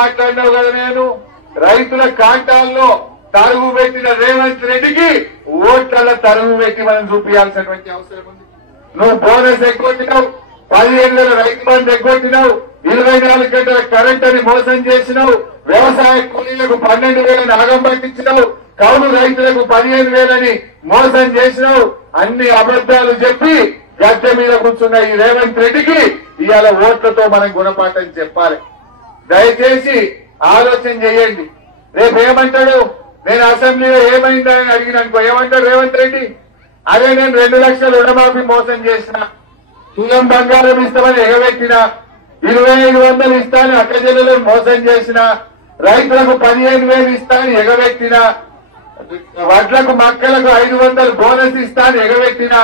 మాట్లాడినావు కదా, నేను రైతుల కాంటాల్లో తరుగు పెట్టిన రేవంత్ రెడ్డికి ఓట్ల తరుగు పెట్టి మనం చూపించాల్సినటువంటి అవసరం ఉంది. నువ్వు బోనస్ ఎగ్గొట్టినావు, 15,000 రైతు బంధు ఎగ్గొట్టినావు, 24 గంటల కరెంట్ అని మోసం చేసినావు, వ్యవసాయ కూలీలకు 12,000 నాగం పట్టించినావు, కౌలు రైతులకు 15,000 మోసం చేసినావు. అన్ని అబద్దాలు చెప్పి గద్దె మీద కూర్చున్న ఈ రేవంత్ రెడ్డికి ఇవాళ ఓట్లతో మనం గుణపాఠం చెప్పాలి. దయచేసి ఆలోచన చేయండి. రేపు ఏమంటాడు, నేను అసెంబ్లీలో ఏమైందని అడిగిననుకో ఏమంటాడు రేవంత్ రెడ్డి, అదే నేను 2 లక్షల రుణమాఫీ మోసం చేసిన, తులం బంగారం ఇస్తామని ఎగబెట్టిన, 2,500 ఇస్తాను అక్కజల్లను మోసం చేసిన, రైతులకు 15,000 ఇస్తాను ఎగబెట్టిన, వడ్లకు మక్కలకు 500 బోనస్ ఇస్తాను ఎగబెట్టిన,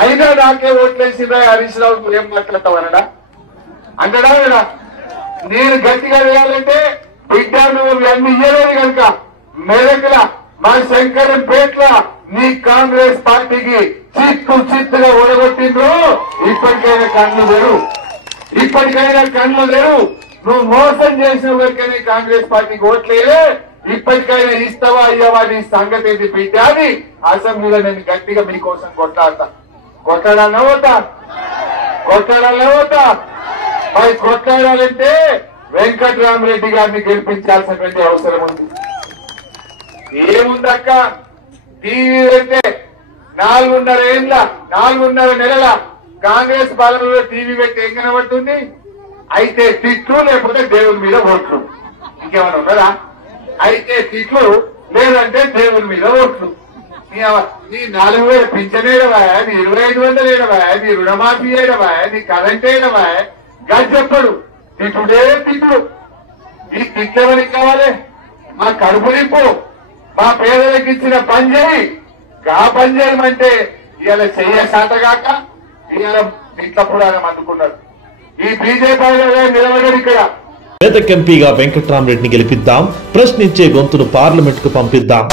అయినా నాకే ఓట్లేసిందా హరీష్ రావు ఏం మాట్లాడతావనడా అంటడా కదా. నేను గట్టిగా వేయాలంటే బిడ్డ నువ్వు అన్ని ఇయ్యలేదు కనుక మెదక్ల మా శంకరంపేట్ల నీ కాంగ్రెస్ పార్టీకి చిత్తుగా ఓడగొట్టిండ్రు. ఇప్పటికైనా కళ్ళు లేరు, ఇప్పటికైనా కళ్ళు లేరు. నువ్వు మోసం చేసిన వరకనే కాంగ్రెస్ పార్టీకి ఓట్లేలే, ఇప్పటికైనా ఇస్తావా అయ్యావా నీ సంగతి ఏంటి బిడ్డ అని అసెంబ్లీలో నేను గట్టిగా మీకోసం కొట్లాడతా. కొట్లాడాలనే పోతా, కొట్లాడాలనే పోతా. మరి కొట్లాడాలంటే వెంకట్రామరెడ్డి గారిని గెలిపించాల్సినటువంటి అవసరం ఉంది. ఏముందక్క, టీవీ పెడితే 4.5 నెలల కాంగ్రెస్ పాలనలో టీవీ పెట్టి ఏం కనబడుతుంది? అయితే తిట్లు లేకపోతే దేవుని మీద ఓట్లు. ఇంకేమన్నా ఉన్నారా? అయితే తిట్లు లేదంటే దేవుని మీద ఓట్లు. నీ 4,000 పింఛన్ ఏడవా, నీ 2,500 ఏడవా, నీ రుణమాఫీ ఏడవా, నీ కరెంట్ ఏడవా, గది చెప్పడు. తిట్టుడే తిట్లు. ఈ తిట్లెవరికి కావాలి? మా కడుపు నింపు, మా పేదలకు ఇచ్చిన పని చేయి. గా పని చేయమంటే ఇవాళ చెయ్య శాతగాక ఇవాళ ఇంట్లో పురాణం అందుకున్నాడు. ఈ బీజేపీ నిలబడి ఇక్కడ మెదక్ ఎంపీగా వెంకట్రామరెడ్డిని గెలిపిద్దాం, ప్రశ్నించే గొంతును పార్లమెంట్ కు పంపిద్దాం.